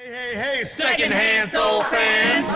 Hey, secondhand soul fans!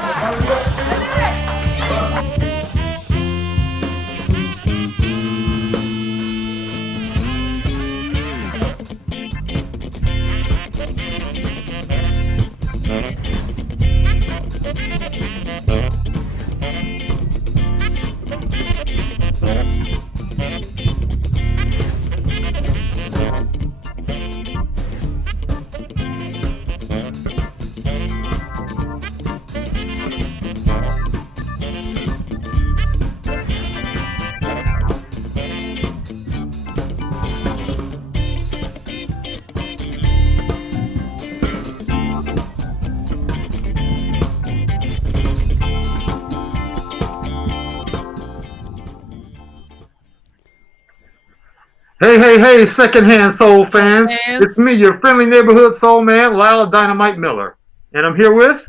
Hey, secondhand soul fans. It's me, your friendly neighborhood soul man, Lyle Dynamite Miller. And I'm here with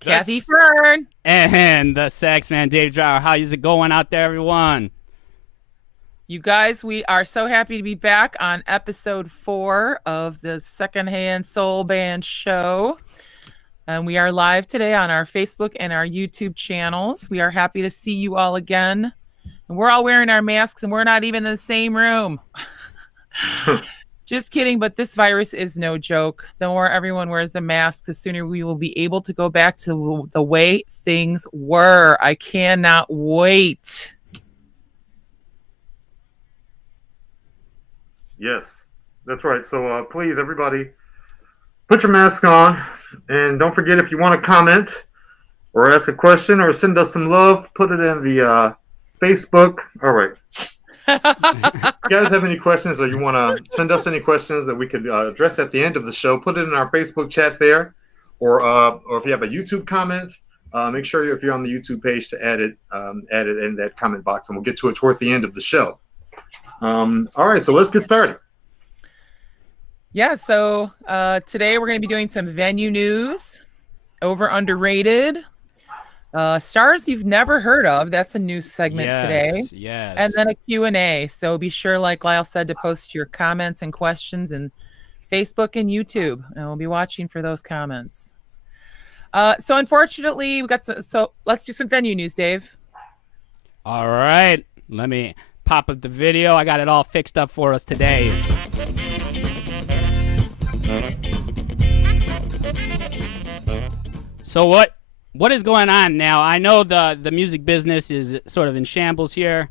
Kathy Fern. And the sax man, Dave Drower. How's it going out there, everyone? You guys, we are so happy to be back on episode 4 of the Secondhand Soul Band show. And we are live today on our Facebook and our YouTube channels. We are happy to see you all again. And we're all wearing our masks and we're not even in the same room. Just kidding, but this virus is no joke. The more everyone wears a mask, the sooner we will be able to go back to the way things were. I cannot wait. Yes, that's right. So please, everybody, put your mask on. And don't forget, if you want to comment or ask a question or send us some love, put it in the Facebook. All right. If you guys have any questions or you want to send us any questions that we could address at the end of the show, put it in our Facebook chat there. Or if you have a YouTube comment, make sure if you're on the YouTube page to add it in that comment box, and we'll get to it towards the end of the show. All right, so let's get started. Yeah, so today we're going to be doing some venue news, over underrated, stars you've never heard of. That's a new segment today. Yes. And then a Q&A. So be sure, like Lyle said, to post your comments and questions in Facebook and YouTube, and we'll be watching for those comments. So unfortunately, we got so let's do some venue news, Dave. All right, let me pop up the video. I got it all fixed up for us today. So what is going on now? I know the music business is sort of in shambles here.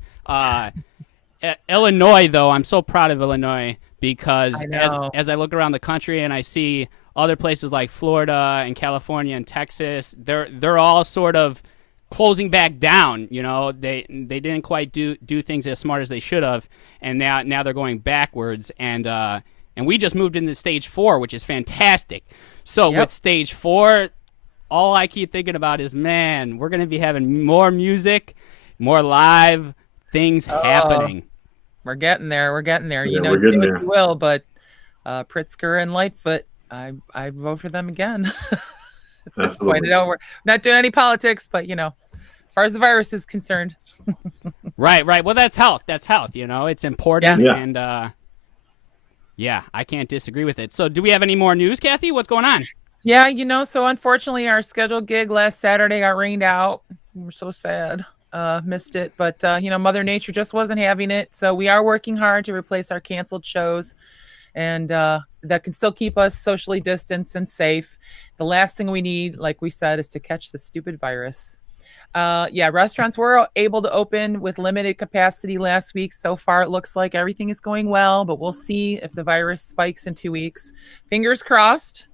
Illinois, though, I'm so proud of Illinois because as I look around the country and I see other places like Florida and California and Texas, they're all sort of closing back down. You know, they didn't quite do things as smart as they should have, and now they're going backwards. And we just moved into stage 4, which is fantastic. So with stage 4, all I keep thinking about is, man, we're going to be having more music, more live things happening. We're getting there. Yeah, you know, say what you will, but Pritzker and Lightfoot, I vote for them again. At this point, we're not doing any politics, but, you know, as far as the virus is concerned. Right. Well, that's health. You know, it's important. Yeah. And, I can't disagree with it. So do we have any more news, Kathy? What's going on? Yeah, you know, so unfortunately our scheduled gig last Saturday got rained out. We're so sad. Missed it. But, you know, Mother Nature just wasn't having it. So we are working hard to replace our canceled shows. And that can still keep us socially distanced and safe. The last thing we need, like we said, is to catch the stupid virus. Restaurants were able to open with limited capacity last week. So far, it looks like everything is going well, but we'll see if the virus spikes in 2 weeks. Fingers crossed.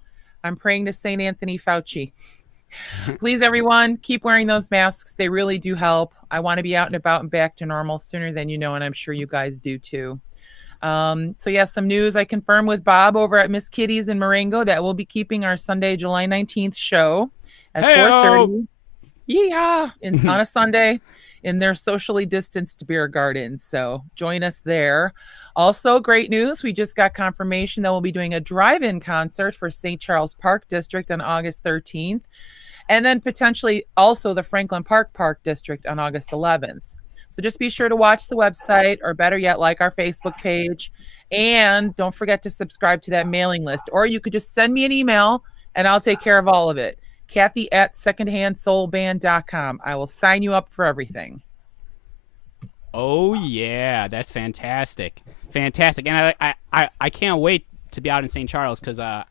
I'm praying to St. Anthony Fauci. Please, everyone, keep wearing those masks. They really do help. I want to be out and about and back to normal sooner than you know, and I'm sure you guys do too. Some news I confirmed with Bob over at Miss Kitty's in Marengo that we'll be keeping our Sunday, July 19th show at 4:30. Yeah, it's on a Sunday in their socially distanced beer garden. So join us there. Also, great news. We just got confirmation that we'll be doing a drive-in concert for St. Charles Park District on August 13th. And then potentially also the Franklin Park District on August 11th. So just be sure to watch the website, or better yet, like our Facebook page. And don't forget to subscribe to that mailing list. Or you could just send me an email and I'll take care of all of it. Kathy at secondhandsoulband.com. I will sign you up for everything. Oh yeah, that's fantastic, fantastic, and I can't wait to be out in St. Charles because I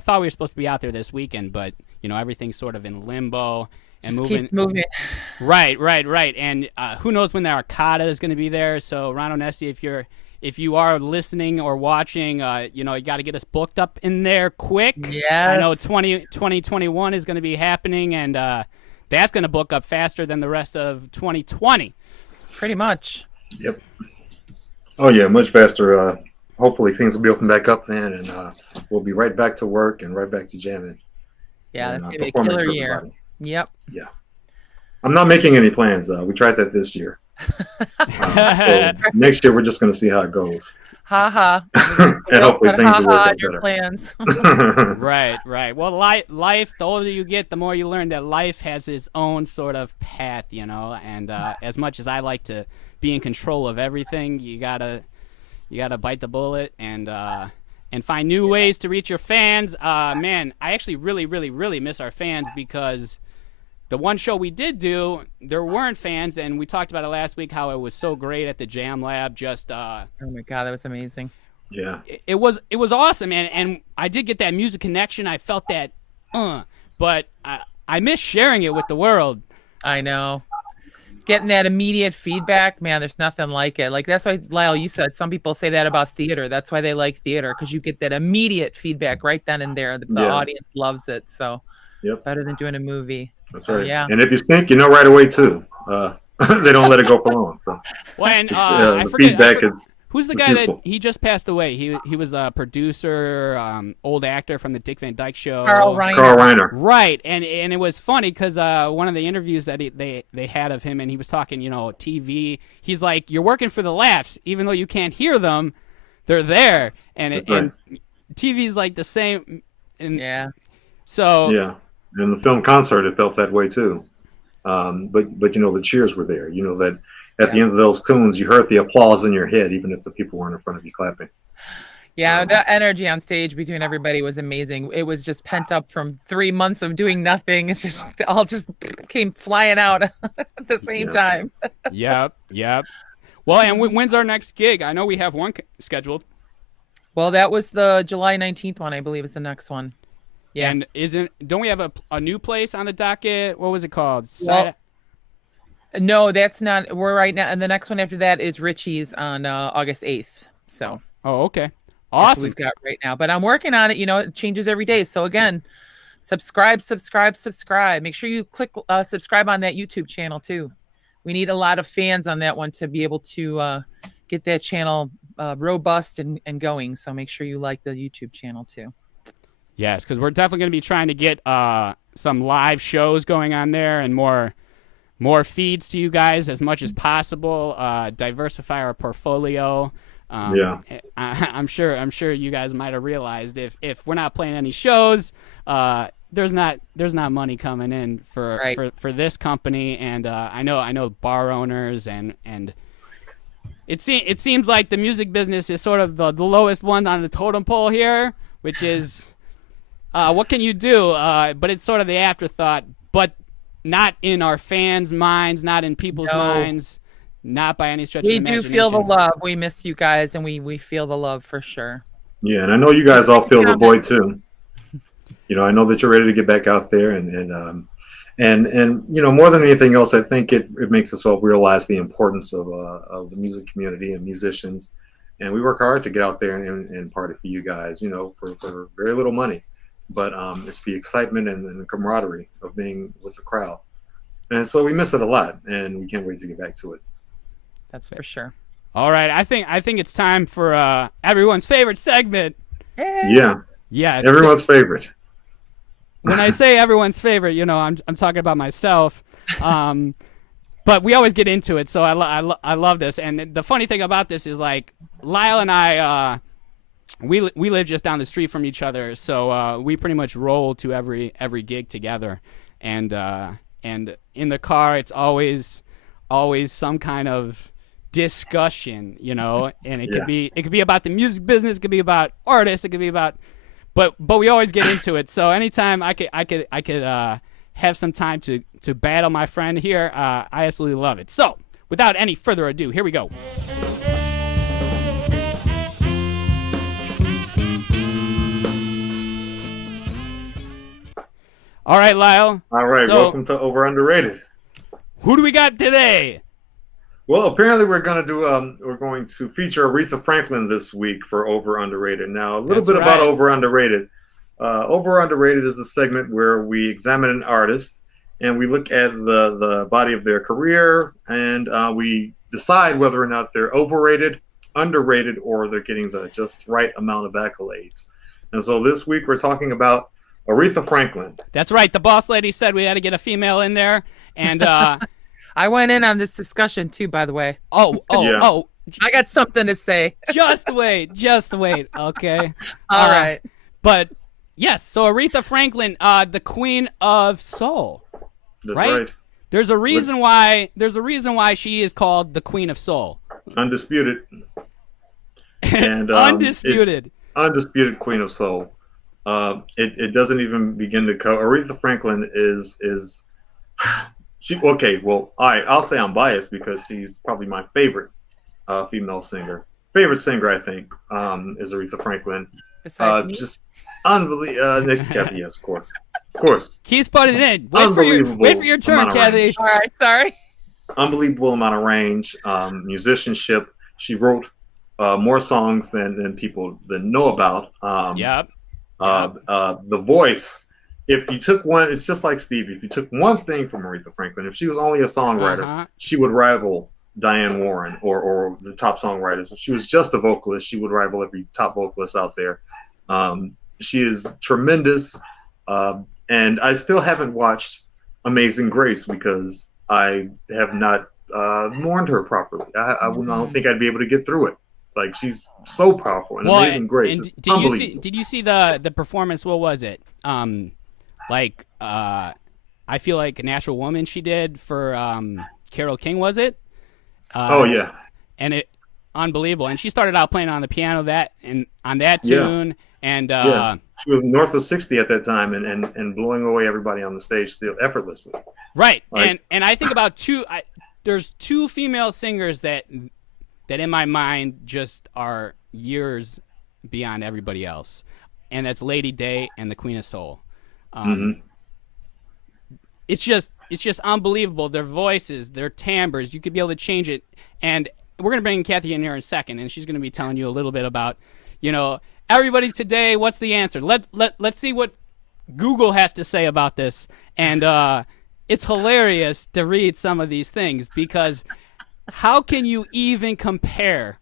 thought we were supposed to be out there this weekend, but everything's sort of in limbo and Just keeps moving. Right, and who knows when the Arcada is going to be there? So Ron Onesti, if you are listening or watching, you got to get us booked up in there quick. Yes. I know 2021 is going to be happening, and that's going to book up faster than the rest of 2020. Pretty much. Yep. Oh yeah, much faster. Hopefully things will be open back up then, and we'll be right back to work and right back to jamming. Yeah, and, that's gonna be a killer year. Yep. Yeah. I'm not making any plans. We tried that this year. So next year we're just going to see how it goes. Ha ha. And hopefully things will work out your better. plans. Right. Well, life, the older you get, the more you learn that life has its own sort of path, and as much as I like to be in control of everything, you gotta bite the bullet and find new ways to reach your fans. Man, I actually really, really, really miss our fans because the one show we did do, there weren't fans, and we talked about it last week how it was so great at the Jam Lab. Just oh my God, that was amazing. Yeah, it was awesome, and I did get that music connection. I felt that, but I miss sharing it with the world. I know. Getting that immediate feedback, man, there's nothing like it. Like that's why, Lyle, you said some people say that about theater. That's why they like theater, because you get that immediate feedback right then and there. The audience loves it. So better than doing a movie. That's so, right. Yeah. And if you stink, right away too. They don't let it go for long. So. Well, and I forget. Who's the guy that he just passed away? He was a producer, old actor from the Dick Van Dyke Show. Carl Reiner. Right, and it was funny because one of the interviews that they had of him, and he was talking, TV. He's like, "You're working for the laughs, even though you can't hear them, they're there." And TV's like the same. And So in the film concert, it felt that way too. But the cheers were there. That. At the end of those tunes, you heard the applause in your head, even if the people weren't in front of you clapping. Yeah, the energy on stage between everybody was amazing. It was just pent up from 3 months of doing nothing. It's just all just came flying out at the same time. Yep. Well, and when's our next gig? I know we have one scheduled. Well, that was the July 19th one, I believe, is the next one. Yeah. And don't we have a new place on the docket? What was it called? No, that's not. We're right now, and the next one after that is Richie's on August 8th. So. Oh, okay. Awesome. We've got right now, but I'm working on it. It changes every day. So again, subscribe. Make sure you click subscribe on that YouTube channel too. We need a lot of fans on that one to be able to get that channel robust and going. So make sure you like the YouTube channel too. Yes, because we're definitely going to be trying to get some live shows going on there and more feeds to you guys as much as possible. Diversify our portfolio. I'm sure you guys might have realized if we're not playing any shows, there's not money coming in for this company. And I know bar owners and it seems like the music business is sort of the lowest one on the totem pole here, which is what can you do? But it's sort of the afterthought. But not in our fans' minds, not in people's minds, not by any stretch of the imagination. We do feel the love. We miss you guys, and we feel the love for sure. Yeah, and I know you guys all feel the void too. I know that you're ready to get back out there, and more than anything else, I think it makes us all realize the importance of the music community and musicians, and we work hard to get out there and party for you guys. For very little money. But it's the excitement and the camaraderie of being with the crowd. And so we miss it a lot, and we can't wait to get back to it. That's for sure. All right, I think it's time for everyone's favorite segment. Hey. Yeah. Yes. Everyone's favorite. When I say everyone's favorite, I'm talking about myself. But we always get into it, so I love this. And the funny thing about this is, like, Lyle and I we live just down the street from each other, so we pretty much roll to every gig together, and in the car it's always some kind of discussion, and it could be about the music business, it could be about artists, it could be about but we always get into it. So anytime I could have some time to battle my friend here, I absolutely love it. So without any further ado, here we go. All right, Lyle. All right, so, welcome to Over Underrated. Who do we got today? Well, apparently we're going to feature Aretha Franklin this week for Over Underrated. Now, a little bit about Over Underrated. Over Underrated is a segment where we examine an artist and we look at the body of their career, and we decide whether or not they're overrated, underrated, or they're getting the just right amount of accolades. And so this week we're talking about Aretha Franklin. That's right. The boss lady said we had to get a female in there, and I went in on this discussion too, by the way. Oh! I got something to say. Just wait. Okay. All right. But yes, so Aretha Franklin, the Queen of Soul. That's right. There's a reason why she is called the Queen of Soul. Undisputed. And undisputed. Undisputed Queen of Soul. It doesn't even begin to go. Aretha Franklin is she okay? Well, I'll say I'm biased because she's probably my favorite female singer. Favorite singer, I think, is Aretha Franklin. Besides me? Just unbelievable. Next to Kathy, yes, of course. Keys put it in. Wait for your turn, Kathy. All right, sorry. Unbelievable amount of range, musicianship. She wrote more songs than people know about. Yep. The voice, if you took one, it's just like Stevie. If you took one thing from Aretha Franklin, if she was only a songwriter, she would rival Diane Warren or the top songwriters. If she was just a vocalist, she would rival every top vocalist out there. She is tremendous. And I still haven't watched Amazing Grace because I have not mourned her properly. I don't think I'd be able to get through it. Like, she's so powerful and Amazing Grace. And did you see the performance? What was it? I Feel Like a Natural Woman she did for Carole King, was it? Oh yeah. And it unbelievable. And she started out playing on the piano on that tune, and she was north of 60 at that time and blowing away everybody on the stage still effortlessly. Right. And I think about there's two female singers that in my mind just are years beyond everybody else, and that's Lady Day and the Queen of Soul. It's just unbelievable. Their voices, their timbres, you could be able to change it. And we're gonna bring Kathy in here in a second, and she's gonna be telling you a little bit about, everybody today. What's the answer? Let's see what Google has to say about this. And it's hilarious to read some of these things because how can you even compare?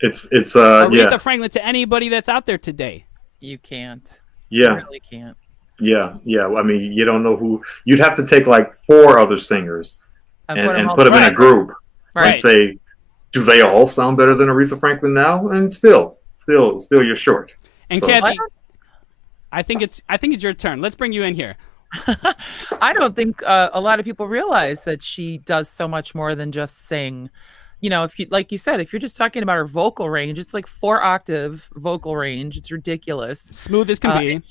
It's Aretha Franklin to anybody that's out there today. You can't. Yeah. You really can't. Yeah. I mean, you don't know who. You'd have to take like 4 other singers and put them in a group and say, do they all sound better than Aretha Franklin now? And still you're short. And Kathy, I think it's your turn. Let's bring you in here. I don't think a lot of people realize that she does so much more than just sing. If you, like you said, if you're just talking about her vocal range, it's like 4-octave vocal range. It's ridiculous. Smooth as can be.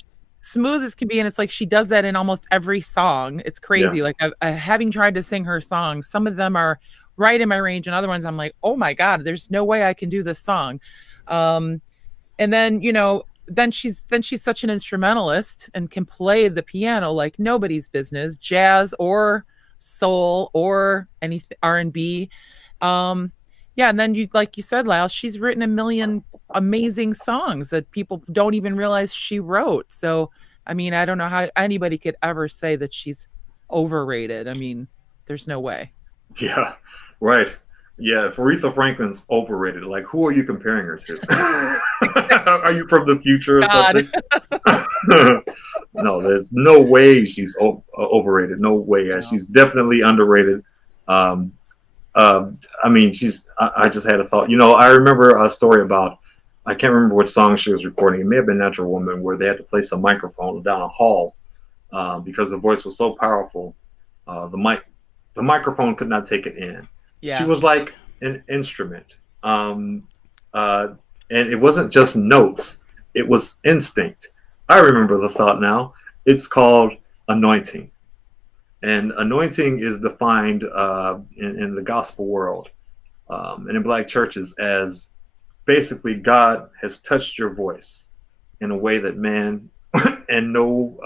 Smooth as can be. And it's like she does that in almost every song. It's crazy. Yeah. Like having tried to sing her songs, some of them are right in my range, and other ones I'm like, oh my God, there's no way I can do this song. And then, then she's such an instrumentalist and can play the piano like nobody's business, jazz or soul or anything R&B. And then like you said, Lyle, she's written a million amazing songs that people don't even realize she wrote. So, I mean, I don't know how anybody could ever say that she's overrated. I mean, there's no way. Yeah, right. Yeah, if Aretha Franklin's overrated, like, who are you comparing her to? Are you from the future or something? No, there's no way she's overrated. No way. No. She's definitely underrated. I mean, I just had a thought. I remember a story about, I can't remember what song she was recording. It may have been Natural Woman, where they had to place a microphone down a hall because the voice was so powerful. The microphone could not take it in. Yeah. She was like an instrument. And it wasn't just notes. It was instinct. I remember the thought now. It's called anointing. And anointing is defined in the gospel world and in black churches as basically God has touched your voice in a way that man and no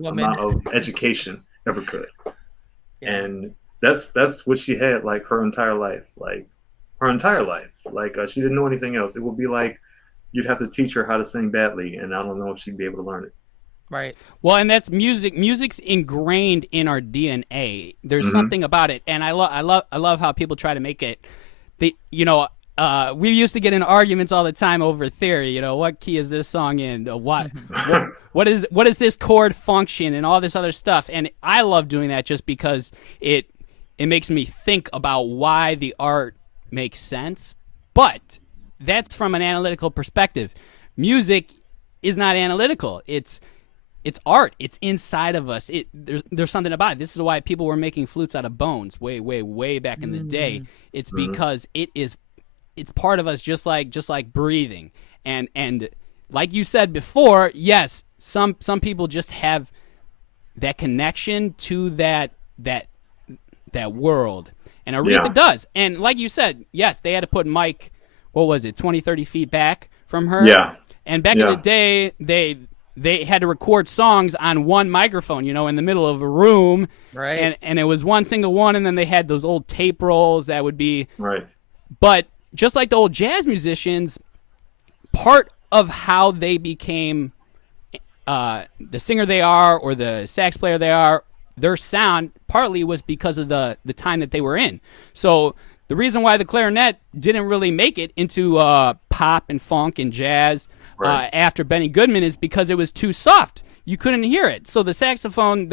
amount of education ever could. Yeah. And that's what she had like her entire life. Like she didn't know anything else. It would be like you'd have to teach her how to sing badly, and I don't know if she'd be able to learn it. Right. Well, and that's music. Music's ingrained in our DNA. There's something about it, and I love how people try to make it. We used to get in arguments all the time over theory. You know, what key is this song in? What is this chord function and all this other stuff? And I love doing that just because it makes me think about why the art makes sense. But that's from an analytical perspective. Music is not analytical. It's art. It's inside of us. There's something about it. This is why people were making flutes out of bones way back in the day. It's because it's part of us, just like breathing. And like you said before, yes, some people just have that connection to that world. And Aretha does. And like you said, yes, they had to put Mike, 20, 30 feet back from her. Yeah. And back in the day, they had to record songs on one microphone, in the middle of a room. Right. And it was one single one, and then they had those old tape rolls that would be... Right. But just like the old jazz musicians, part of how they became the singer they are or the sax player they are, their sound partly was because of the time that they were in. So the reason why the clarinet didn't really make it into pop and funk and jazz after Benny Goodman is because it was too soft. You couldn't hear it. So the saxophone,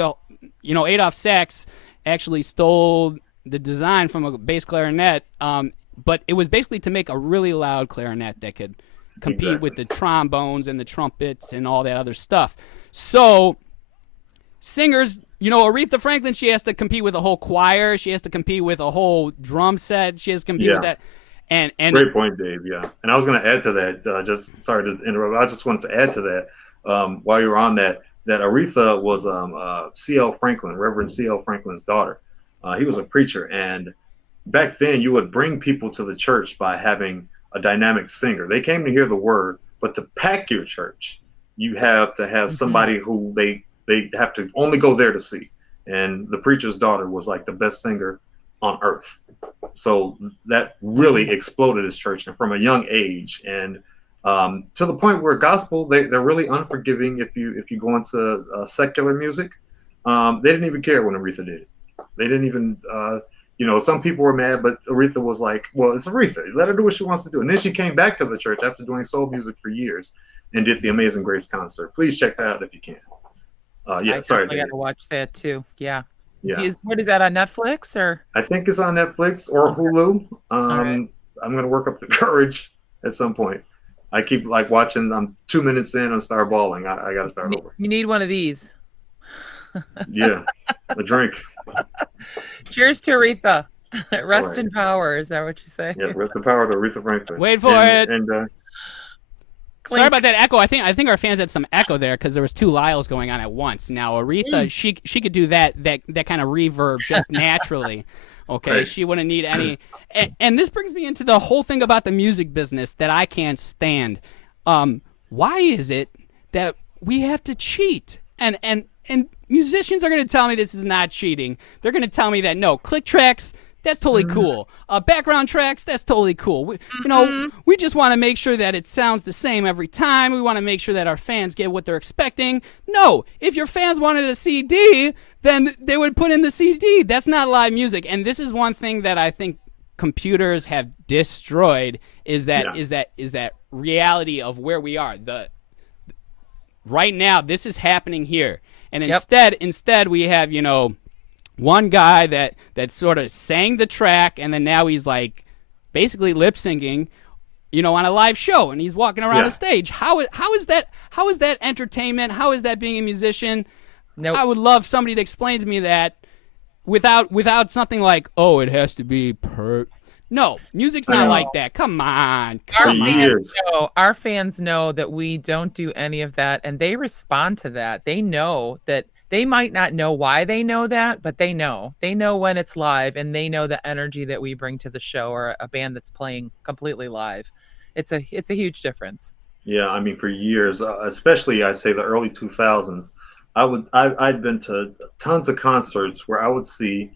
Adolph Sax actually stole the design from a bass clarinet, but it was basically to make a really loud clarinet that could compete with the trombones and the trumpets and all that other stuff. So singers, Aretha Franklin, she has to compete with a whole choir. She has to compete with a whole drum set. She has to compete with that. And great point, Dave. Yeah, and I was going to add to that. Just sorry to interrupt. I just wanted to add to that while you were on that Aretha was C.L. Franklin, Reverend C.L. Franklin's daughter. He was a preacher, and back then you would bring people to the church by having a dynamic singer. They came to hear the word, but to pack your church, you have to have somebody who they have to only go there to see. And the preacher's daughter was like the best singer on earth. So that really exploded his church, and from a young age, and to the point where gospel, they're really unforgiving if you go into secular music. They didn't even care when Aretha did it. They didn't even, some people were mad, but Aretha was like, well, it's Aretha. Let her do what she wants to do. And then she came back to the church after doing soul music for years and did the Amazing Grace concert. Please check that out if you can. I got to watch that too. Yeah. What is that, on Netflix or? I think it's on Netflix or Hulu. I'm going to work up the courage at some point. I keep watching. I'm 2 minutes in. I'm start bawling. I got to start over. You need one of these. Yeah, a drink. Cheers to Aretha. Rest in power. Is that what you say? Yeah, rest in power to Aretha Franklin. Wait for it. Sorry about that echo. I think our fans had some echo there because there was two Lyles going on at once. Now Aretha, she could do that kind of reverb just naturally. Okay, right. She wouldn't need any. And this brings me into the whole thing about the music business that I can't stand. Why is it that we have to cheat? And musicians are going to tell me this is not cheating. They're going to tell me that no, click tracks, that's totally cool. Background tracks, that's totally cool. We just want to make sure that it sounds the same every time. We want to make sure that our fans get what they're expecting. No, if your fans wanted a CD, then they would put in the CD. That's not live music. And this is one thing that I think computers have destroyed is that reality of where we are. Right now, this is happening here. And instead we have, one guy that sort of sang the track, and then now he's like basically lip syncing, on a live show, and he's walking around a stage. How is that entertainment? How is that being a musician? Nope. I would love somebody to explain to me that without something like, oh, it has to be No, music's not like that. Come on. Our fans know that we don't do any of that, and they respond to that. They know that they might not know why they know that, but they know. They know when it's live, and they know the energy that we bring to the show, or a band that's playing completely live. It's a huge difference. Yeah, I mean, for years, especially I'd say the early 2000s, I'd been to tons of concerts where I would see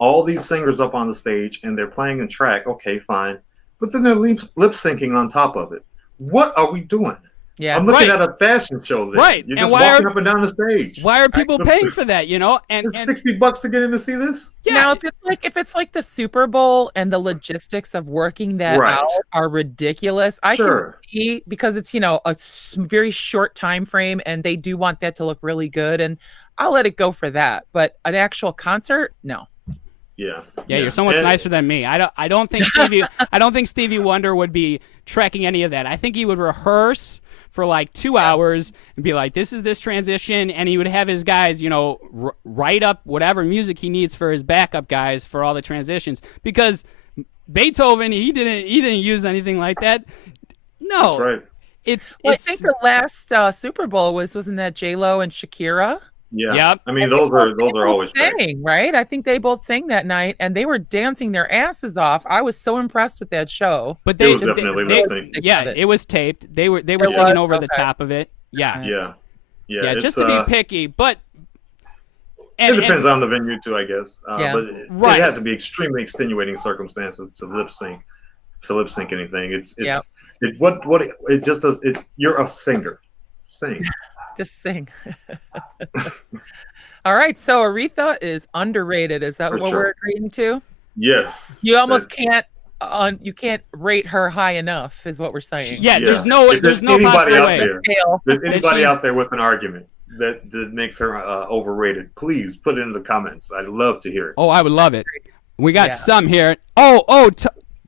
all these singers up on the stage and they're playing a track. Okay, fine. But then they're lip syncing on top of it. What are we doing? Yeah, I'm looking at a fashion show. Right. You're just walking up and down the stage. Why are people paying for that, you know? And $60 to get in to see this? Yeah. Now, if it's like the Super Bowl and the logistics of working that out are ridiculous, I can see, because it's, you know, a very short time frame and they do want that to look really good, and I'll let it go for that. But an actual concert, no. Yeah, you're so much nicer than me. I don't think Stevie Wonder would be tracking any of that. I think he would rehearse for like 2 hours and be like, this is this transition, and he would have his guys, you know, write up whatever music he needs for his backup guys for all the transitions, because Beethoven, he didn't use anything like that. No. That's right. I think the last Super Bowl wasn't that J-Lo and Shakira? Yeah. Yep. I mean, those are always sang, right? I think they both sang that night, and they were dancing their asses off. I was so impressed with that show. But it was definitely lip sync. Yeah, it was taped. They were singing over the top of it. Yeah. Yeah. Just to be picky, but it depends on the venue too, I guess. But it had to be extremely extenuating circumstances to lip sync anything. It just does. You're a singer. Sing. Just sing. All right, so Aretha is underrated. Is that what we're agreeing to? Yes. You almost can't rate her high enough, is what we're saying. Yeah. There's no possible way. There's anybody out there with an argument that makes her overrated, please put it in the comments. I'd love to hear it. Oh, I would love it. We got some here.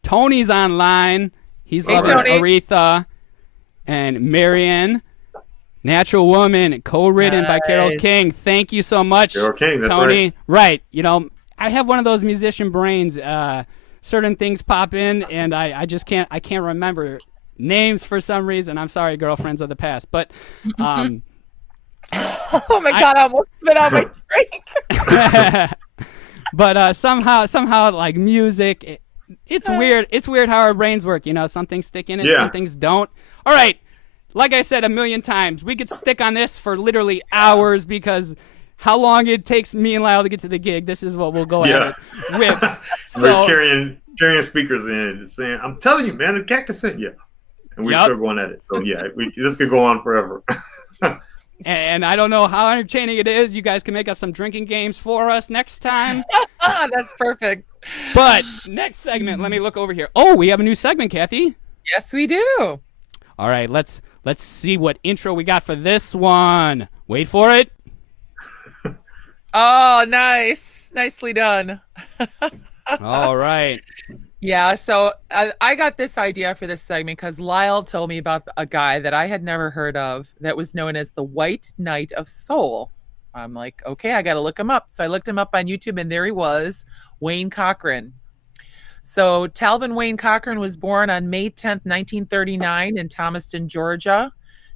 Tony's online. He's loving Aretha and Marianne. Natural Woman, co-written by Carole King. Thank you so much, Carole King, Tony. Right. You know, I have one of those musician brains. Certain things pop in, and I just can't remember names for some reason. I'm sorry, girlfriends of the past. But oh my God, I almost spit out my drink. But somehow like music, it's weird. It's weird how our brains work. You know, some things stick in it, some things don't. All right. Like I said 1,000,000 times, we could stick on this for literally hours, because how long it takes me and Lyle to get to the gig, this is what we'll go at it with. So, we're carrying speakers in saying, I'm telling you, man, the cat can sing you. And we're still going at it. So, this could go on forever. And I don't know how entertaining it is. You guys can make up some drinking games for us next time. That's perfect. But next segment, let me look over here. Oh, we have a new segment, Kathy. Yes, we do. All right, let's see what intro we got for this one. Wait for it. Oh, nice. Nicely done. All right. Yeah, so I got this idea for this segment because Lyle told me about a guy that I had never heard of that was known as the White Knight of Soul. I'm like, okay, I got to look him up. So I looked him up on YouTube, and there he was, Wayne Cochran. So Talvin Wayne Cochran was born on May 10th, 1939 in Thomaston, Georgia,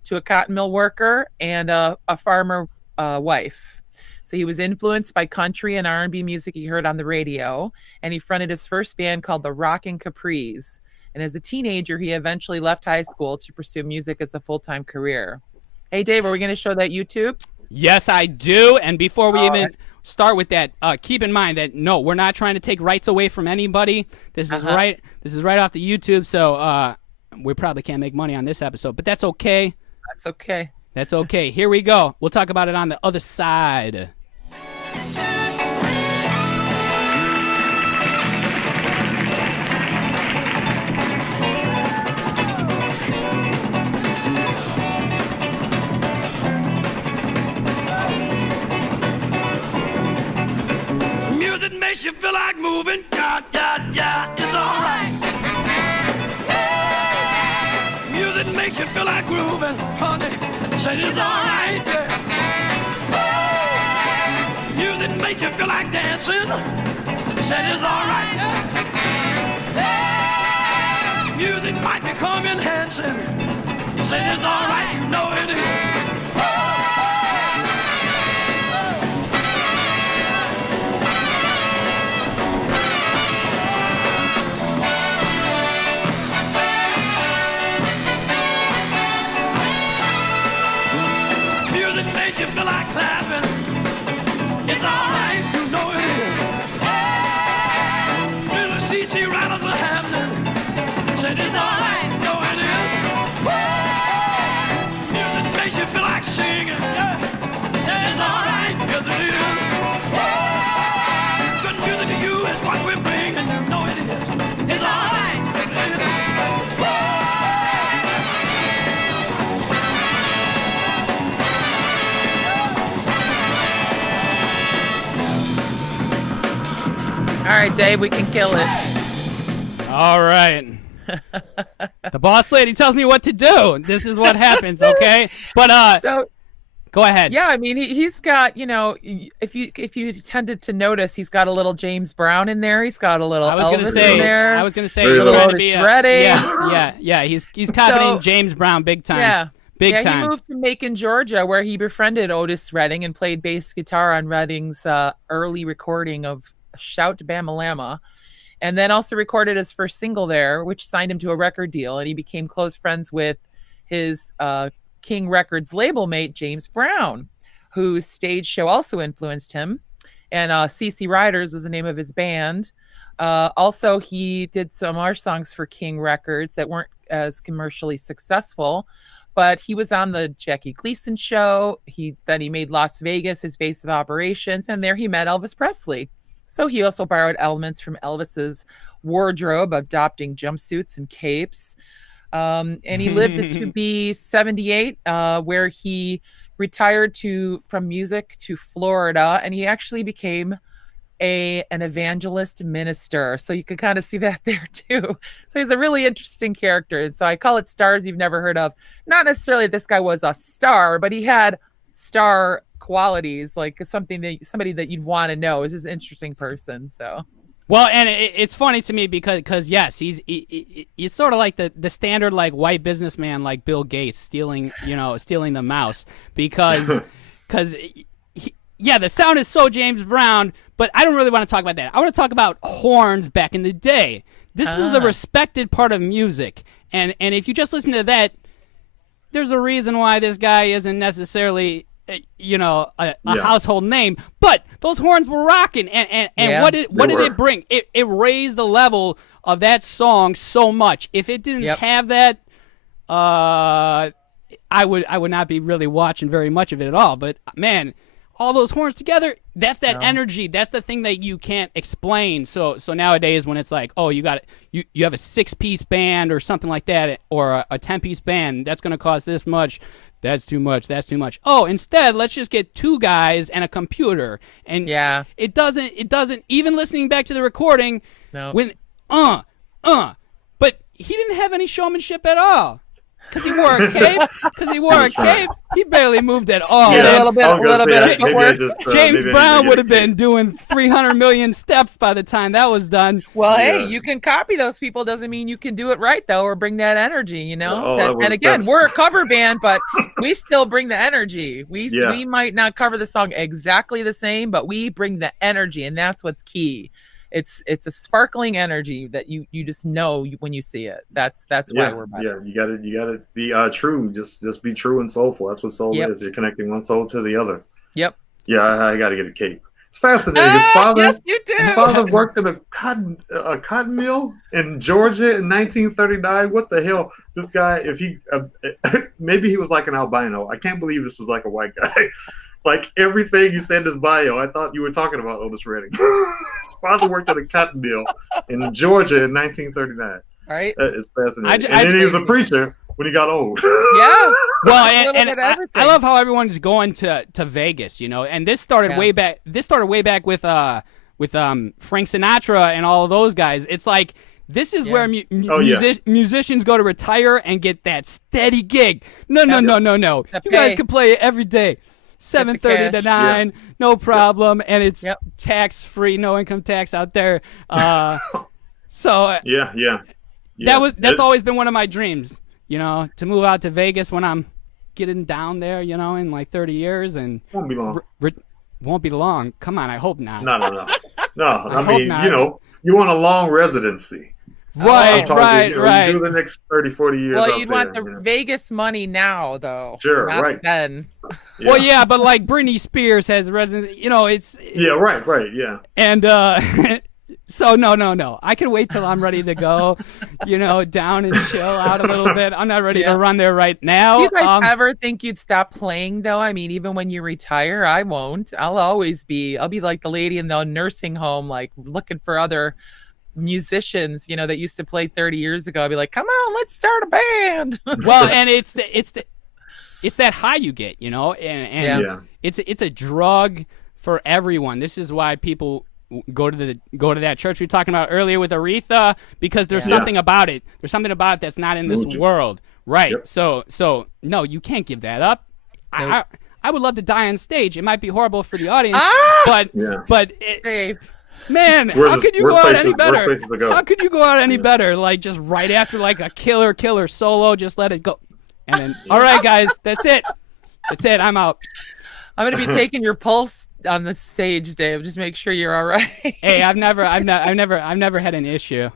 to a cotton mill worker and a farmer wife. So he was influenced by country and R&B music he heard on the radio, and he fronted his first band called the Rockin' Capris. And as a teenager, he eventually left high school to pursue music as a full-time career. Hey, Dave, are we going to show that YouTube? Yes, I do. And before we start with that, keep in mind that no, we're not trying to take rights away from anybody. This is right off the YouTube, so we probably can't make money on this episode, but that's okay. That's okay. Here we go. We'll talk about it on the other side. Music makes you feel like moving. Yeah, it's alright. Music makes you feel like grooving, honey. Said it's alright. Music makes you feel like dancing. Said it's alright. music might become enhancing. Say it's alright, you know it is. Music makes you feel like clapping. It's alright, you know it is. Little CC rattles are happening. Said it's alright, you know it is. Music makes you feel like singing. Yeah. Said it's alright, yes it is. Good music to you is what we're bringing. You know it is. It's alright, yes it is. All right, Dave, we can kill it. All right. The boss lady tells me what to do. This is what happens, okay? But So go ahead. yeah, I mean, he's got, you know, if you tended to notice, he's got a little James Brown in there. He's got a little Elvis in there. I was gonna say Very he's little. trying to be Redding. yeah. He's copying James Brown big time. Yeah. Big time. He moved to Macon, Georgia, where he befriended Otis Redding and played bass guitar on Redding's early recording of Shout Bamalama, and then also recorded his first single there, which signed him to a record deal, and he became close friends with his King Records label mate, James Brown, whose stage show also influenced him, and CC Riders was the name of his band. Also, he did some other songs for King Records that weren't as commercially successful, but he was on the Jackie Gleason show. Then he made Las Vegas his base of operations, and there he met Elvis Presley. So he also borrowed elements from Elvis's wardrobe, adopting jumpsuits and capes. And he lived to be 78, where he retired from music to Florida, and he actually became an evangelist minister. So you could kind of see that there too. So he's a really interesting character. And so I call it stars you've never heard of. Not necessarily this guy was a star, but he had star qualities, like somebody that you'd want to know. Is this an interesting person. So well, and it's funny to me because yes, he's sort of like the standard like white businessman like Bill Gates stealing the mouse because the sound is so James Brown, but I don't really want to talk about that. I want to talk about horns back in the day. This was a respected part of music, and if you just listen to that, there's a reason why this guy isn't necessarily a household name, but those horns were rocking, and what did it bring? It raised the level of that song so much. If it didn't have that, I would not be really watching very much of it at all. But man, all those horns together, that's that energy. That's the thing that you can't explain. So nowadays when it's like, oh, you have a 6-piece band or something like that, or a 10-piece band, that's going to cost this much. That's too much. That's too much. Oh, instead, let's just get 2 guys and a computer. And it doesn't. Even listening back to the recording, when but he didn't have any showmanship at all. Because he wore a cape. He barely moved at all. Yeah, a little bit of footwork. James Brown would have been doing 300 million steps by the time that was done. Well, hey, you can copy those people. Doesn't mean you can do it right, though, or bring that energy, and again, we're a cover band, but we still bring the energy. We might not cover the song exactly the same, but we bring the energy, and that's what's key. It's a sparkling energy that you just know when you see it. That's why we're better. Yeah, you gotta be true. Just be true and soulful. That's what soul is. You're connecting one soul to the other. Yep. Yeah, I gotta get a cape. It's fascinating. Yes, you do. His father worked in a cotton mill in Georgia in 1939. What the hell? This guy, if he maybe he was like an albino. I can't believe this was like a white guy. Like everything you said in his bio, I thought you were talking about Otis Redding. Father worked at a cotton mill in Georgia in 1939. Right. That is fascinating. And then he was a preacher when he got old. Yeah. Well, and I love how everyone's going to Vegas, and this started way back. This started way back with Frank Sinatra and all of those guys. It's like this is where musicians go to retire and get that steady gig. No. You guys can play it every day. 7:30 to 9, no problem, and it's tax free, no income tax out there. So That's always been one of my dreams, to move out to Vegas when I'm getting down there, in like 30 years, and won't be long. Won't be long. Come on, I hope not. No. I mean, you want a long residency. Right. You do the next 30, 40 years. Well, you'd want the Vegas money now, though. Sure, not right. Then. Yeah. Well, yeah, but like Britney Spears has residency. It's. Yeah, right, yeah. And so no. I can wait till I'm ready to go, down and chill out a little bit. I'm not ready to run there right now. Do you guys ever think you'd stop playing, though? I mean, even when you retire, I won't. I'll be like the lady in the nursing home, like looking for other musicians, that used to play 30 years ago. I'd be like, come on, let's start a band. Well, and it's that high you get, and it's a drug for everyone. This is why people go to that church we were talking about earlier with Aretha, because there's something about it. There's something about it that's not in this world. Right. Yep. So no, you can't give that up. Nope. I would love to die on stage. It might be horrible for the audience, but man, how could you go out any better? How could you go out any better? Like just right after like a killer solo, just let it go. And then all right, guys, that's it. I'm out. I'm gonna be taking your pulse on the stage, Dave. Just make sure you're all right. Hey, I've never had an issue.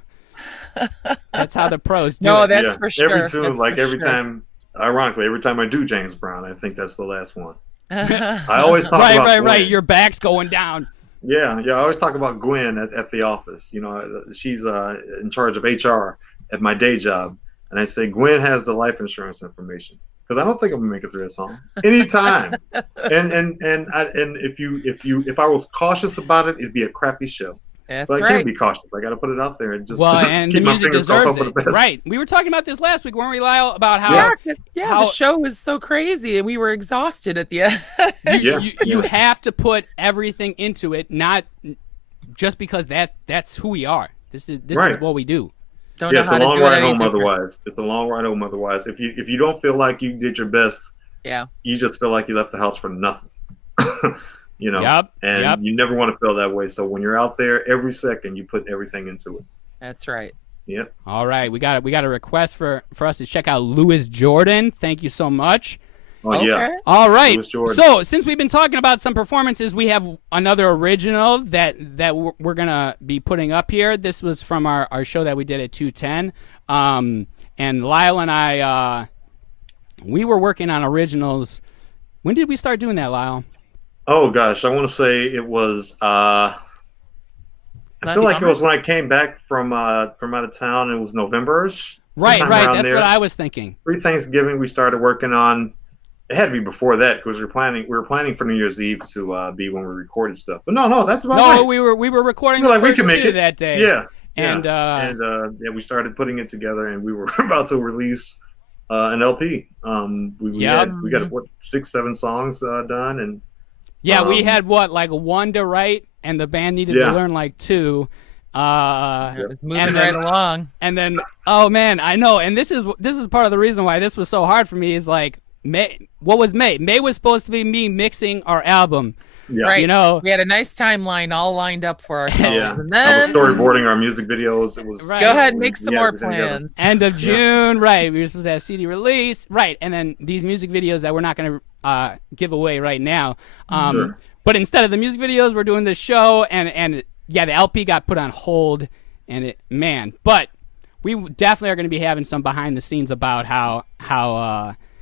That's how the pros do it. No, that's for sure. Every tune, every time, ironically, every time I do James Brown, I think that's the last one. I always talk about Gwen. Right. Your back's going down. Yeah. I always talk about Gwen at the office. She's in charge of HR at my day job, and I say Gwen has the life insurance information. Because I don't think I'm gonna make it through that song anytime. and if I was cautious about it, it'd be a crappy show. That's so I right. can't be cautious. I got to put it out there and just and keep the my music fingers deserves crossed it. for the best. Right. We were talking about this last week, weren't we, Lyle? About how the show was so crazy and we were exhausted at the end. You have to put everything into it, not just because that's who we are. This is what we do. It's a long ride home otherwise. It's a long ride home otherwise. If you don't feel like you did your best, you just feel like you left the house for nothing. You never want to feel that way. So when you're out there, every second you put everything into it. That's right. Yep. All right, we got a request for us to check out Louis Jordan. Thank you so much. Oh, yeah. All right. So since we've been talking about some performances, we have another original that we're going to be putting up here. This was from our show that we did at 210. And Lyle and I, we were working on originals. When did we start doing that, Lyle? Oh, gosh. I want to say it was, I feel like it was when I came back from out of town. It was November-ish. Right. That's what I was thinking. Pre-Thanksgiving, we started working on. It had to be before that because we were planning for New Year's Eve to be when we recorded stuff. But no, that's about right. No, we were recording the first two that day. Yeah. And we started putting it together, and we were about to release an LP. We got 6-7 songs done, and we had one to write, and the band needed to learn 2. It was moving right along. And then, oh man, I know. And this is part of the reason why this was so hard for me is May. What was May? May was supposed to be me mixing our album. Yeah. Right. We had a nice timeline all lined up for ourselves. Yeah. And then storyboarding our music videos. It was Go ahead and make some more plans. End of June, right. We were supposed to have CD release. Right. And then these music videos that we're not going to give away right now. But instead of the music videos, we're doing this show and the LP got put on hold but we definitely are going to be having some behind the scenes about how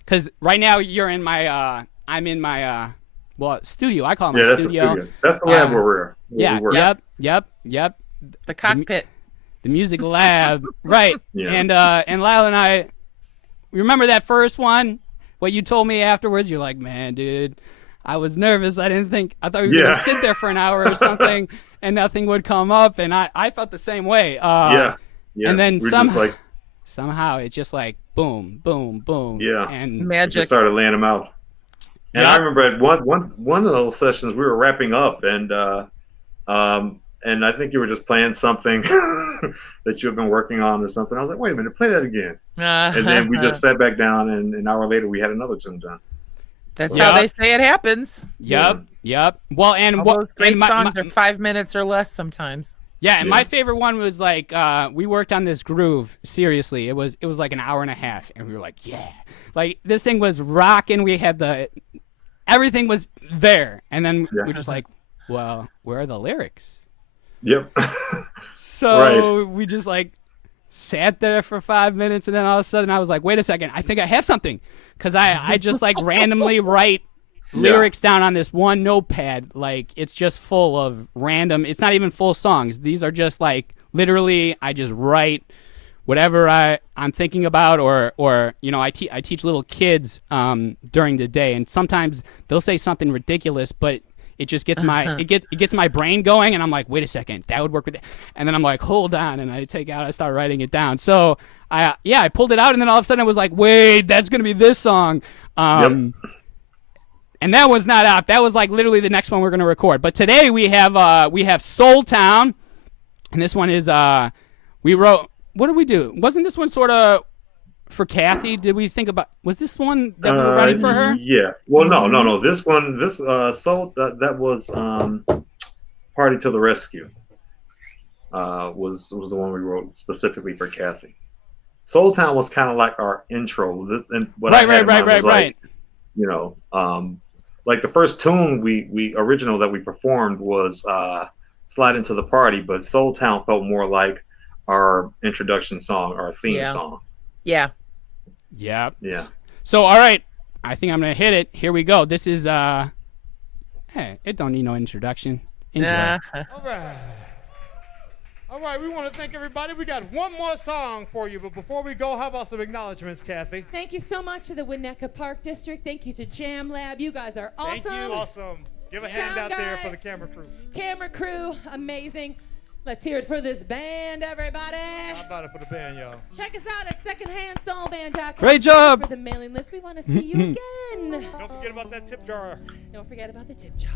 because right now you're in my, I'm in my, studio. I call it my studio. That's the lab where we're at. Yep. The cockpit. The music lab. Right. Yeah. And Lyle and I, remember that first one? What you told me afterwards? You're like, man, dude, I was nervous. I thought we were going to sit there for an hour or something and nothing would come up. And I felt the same way. Yeah. And then somehow it's just boom, boom, boom. Yeah. And magic. Just started laying them out. And I remember at one of those sessions we were wrapping up and I think you were just playing something that you had been working on or something. I was like, wait a minute, play that again. And then we just sat back down and an hour later we had another tune done. That's how they say it happens. Yep. Well, and those great songs are 5 minutes or less sometimes. Yeah, and my favorite one was like we worked on this groove. Seriously, it was like an hour and a half, and we were like, yeah, like this thing was rocking. We had everything was there, and then we're just like, well, where are the lyrics? Yep. So we just like sat there for 5 minutes, and then all of a sudden I was like, wait a second, I think I have something, because I just like randomly write lyrics down on this one notepad. Like it's just full of random, it's not even full songs, these are just like literally I just write whatever I'm thinking about, or you know, I teach little kids during the day, and sometimes they'll say something ridiculous, but it just gets my it gets my brain going, and I'm like, wait a second, that would work with it. And then I'm like, hold on, and I start writing it down. So I pulled it out, and then all of a sudden I was like, wait, that's gonna be this song. And that was not out. That was like literally the next one we're gonna record. But today we have Soul Town, and this one is we wrote. What did we do? Wasn't this one sort of for Kathy? Did we think about? Was this one that we were writing for her? Yeah. Well, no. This Soul that was Party to the Rescue. Was the one we wrote specifically for Kathy. Soul Town was kind of like our intro. Right. You know, like the first tune we original that we performed was Slide Into the Party, but Soul Town felt more like our introduction song, our theme song. Yeah. So all right, I think I'm gonna hit it. Here we go. This is hey, it don't need no introduction. Enjoy. All right, we want to thank everybody. We got one more song for you, but before we go, how about some acknowledgments, Kathy? Thank you so much to the Winnetka Park District. Thank you to Jam Lab. You guys are awesome. Thank you. Awesome. Give a hand out there for the camera crew. Camera crew, amazing. Let's hear it for this band, everybody. How about it for the band, y'all? Check us out at secondhandsoulband.com. Great job. For the mailing list, we want to see you again. Don't forget about that tip jar. Don't forget about the tip jar.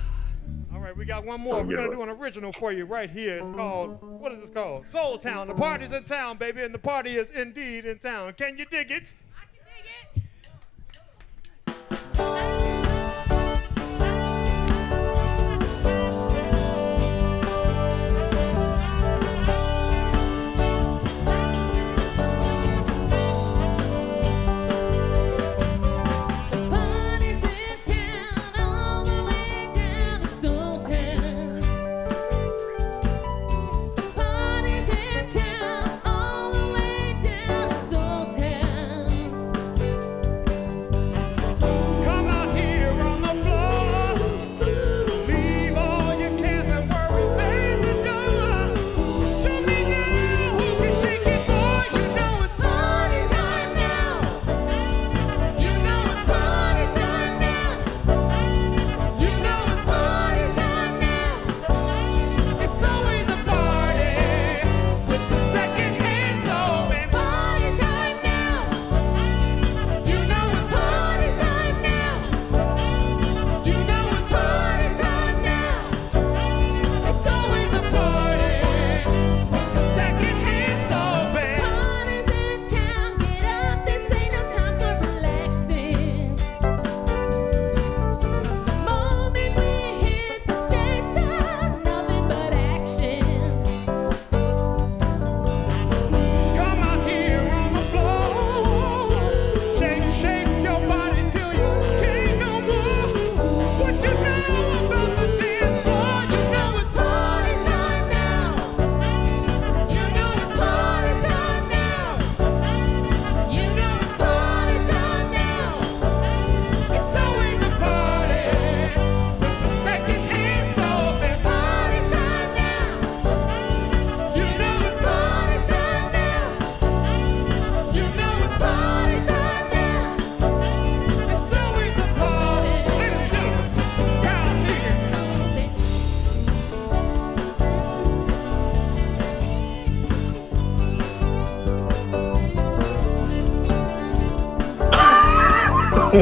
All right, we got one more. We're going to do an original for you right here. It's called, what is this called? Soul Town. The party's in town, baby, and the party is indeed in town. Can you dig it? I can dig it.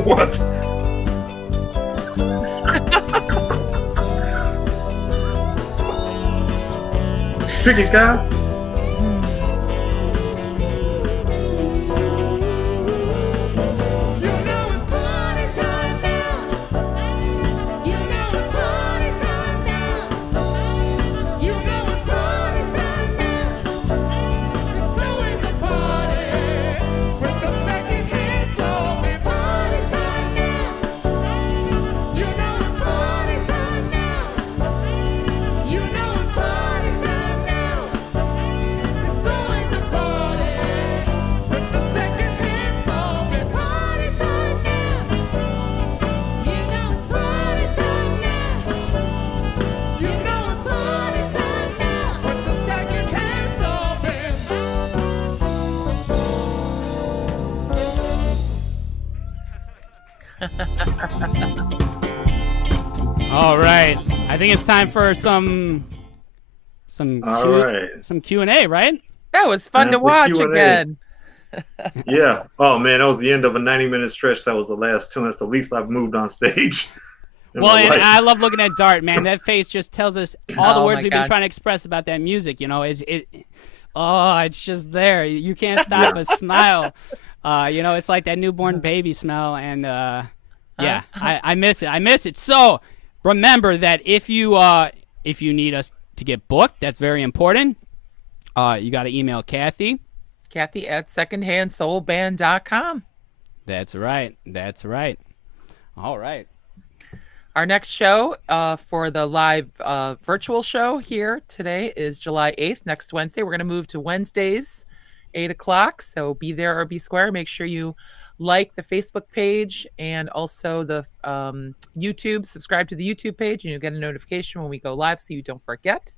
What? Chicken cow? All right. I think it's time for some Q&A, right? That was fun to watch Q&A. again. Yeah. Oh man, that was the end of a 90-minute stretch. That was the last tune. That's the least I've moved on stage. Well, and I love looking at Dart, man. That face just tells us all the words we've been trying to express about that music. You know, it's just there. You can't stop but smile. You know, it's like that newborn baby smell, and I miss it. I miss it. So remember that if you need us to get booked, that's very important. You got to email Kathy at secondhandsoulband.com. That's right. All right. Our next show for the live virtual show here today is July 8th, next Wednesday. We're going to move to Wednesdays, 8 o'clock. So be there or be square. Make sure you like the Facebook page and also the YouTube. Subscribe to the YouTube page and you'll get a notification when we go live so you don't forget.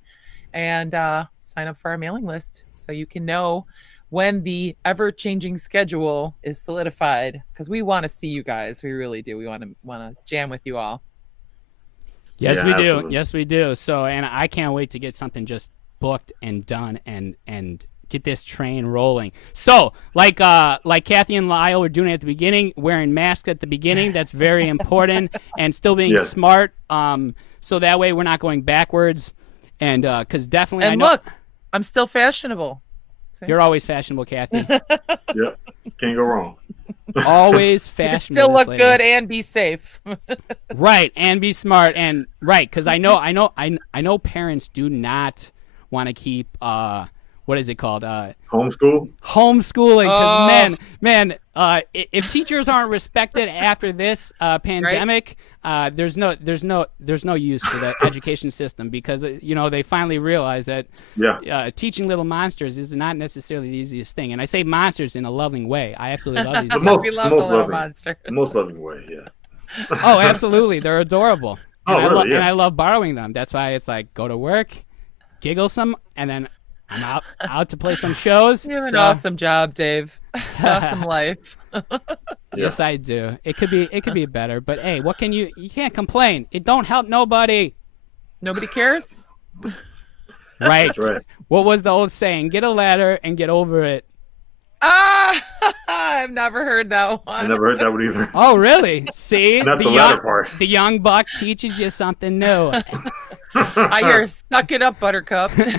And sign up for our mailing list so you can know when the ever-changing schedule is solidified, because we want to see you guys. We really do. We want to jam with you all. Yes, Yeah, we do. absolutely. Yes, we do. So, and I can't wait to get something just booked and done and get this train rolling. So, like Kathy and Lyle were doing at the beginning, wearing masks at the beginning. That's very important, and still being smart. So that way we're not going backwards. And because definitely, And I know, look, I'm still fashionable. See? You're always fashionable, Kathy. Yep. Can't go wrong. Always You fashionable. still look this good lady. and be safe. Right, and be smart, and right, because I know parents do not want to keep what is it called? Homeschool? Homeschooling. Oh. Because man, if teachers aren't respected after this pandemic, there's no use for the education system, because they finally realize that teaching little monsters is not necessarily the easiest thing. And I say monsters in a loving way. I absolutely love these. We love the little monster. The most loving way, yeah. Oh, absolutely, they're adorable. Oh, And really? and I love borrowing them. That's why it's like go to work, giggle some, and then I'm out to play some shows. You have an awesome job, Dave. Awesome life. Yes, I do. It could be better, but hey, what can you can't complain. It don't help nobody. Nobody cares? Right. That's right. What was the old saying? Get a ladder and get over it. I've never heard that one. I never heard that one either. Oh, really? See? Not the latter part. The young buck teaches you something new. I hear suck it up, Buttercup. What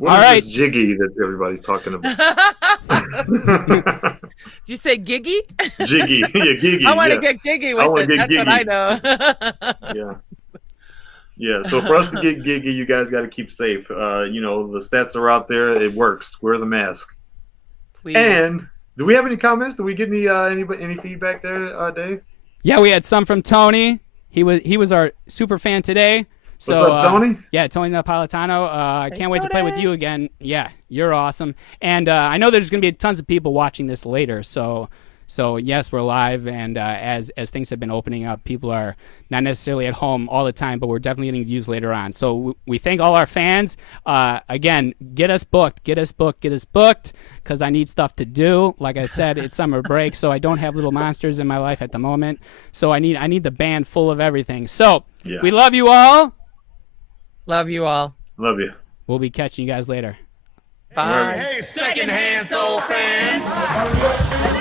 All right. this jiggy that everybody's talking about? Did you say giggy? Jiggy. Yeah, giggy. I want to get giggy with it. That's what I know. Yeah. Yeah, so for us to get giggy, you guys got to keep safe. The stats are out there. It works. Wear the mask. Please. And do we have any comments? Do we get any feedback there, Dave? Yeah, we had some from Tony. He was our super fan today. So, What's up, Tony? Yeah, Tony Napolitano. I can't wait to play with Tony. you again. Yeah, you're awesome. And I know there's going to be tons of people watching this later. So yes, we're live, and as things have been opening up, people are not necessarily at home all the time, but we're definitely getting views later on. So we thank all our fans. Again, get us booked, because I need stuff to do. Like I said, it's summer break, so I don't have little monsters in my life at the moment. So I need the band full of everything. So we love you all. Love you all. Love you. We'll be catching you guys later. Bye. Hey, secondhand soul fans.